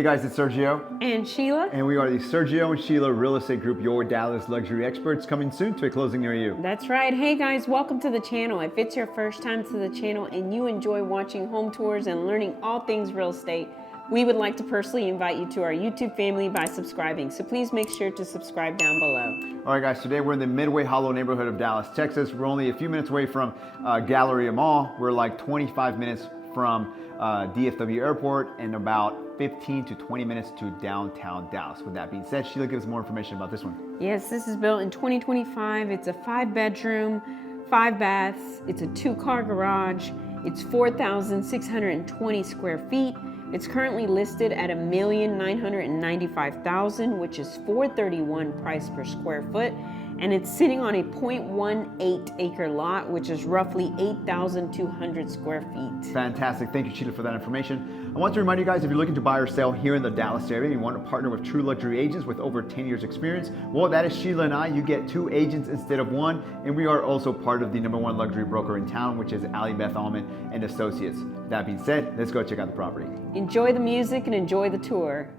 Hey guys, it's Sergio and Sheila, and we are the Sergio and Sheila Real Estate Group, your Dallas luxury experts, coming soon to a closing near you. That's right. Hey guys, welcome to the channel. If it's your first time to the channel and you enjoy watching home tours and learning all things real estate, we would like to personally invite you to our YouTube family by subscribing. So please make sure to subscribe down below. All right guys, today we're in the Midway Hollow neighborhood of Dallas, Texas. We're only a few minutes away from Galleria Mall. We're like 25 minutes from DFW Airport and about 15 to 20 minutes to downtown Dallas. With that being said, Sheila gives more information about this one. Yes, this is built in 2025. It's a 5-bedroom, 5 baths. It's a 2-car garage. It's 4,620 square feet. It's currently listed at $1,995,000, which is $431 price per square foot. And it's sitting on a 0.18 acre lot, which is roughly 8,200 square feet. Fantastic. Thank you, Sheila, for that information. I want to remind you guys, if you're looking to buy or sell here in the Dallas area, and you want to partner with true luxury agents with over 10 years experience, well, that is Sheila and I. You get 2 agents instead of 1, and we are also part of the #1 luxury broker in town, which is Ali Beth Allman and Associates. That being said, let's go check out the property. Enjoy the music and enjoy the tour.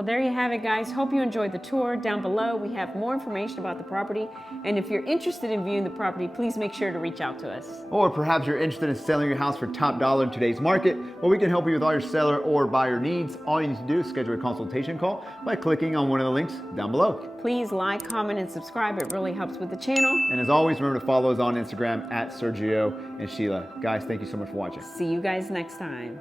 Well, Well, there you have it, guys. Hope you enjoyed the tour. Down below, we have more information about the property. And if you're interested in viewing the property, please make sure to reach out to us. Or perhaps you're interested in selling your house for top dollar in today's market. Well, we can help you with all your seller or buyer needs. All you need to do is schedule a consultation call by clicking on one of the links down below. Please like, comment, and subscribe. It really helps with the channel. And as always, remember to follow us on Instagram at Sergio and Sheila. Guys, thank you so much for watching. See you guys next time.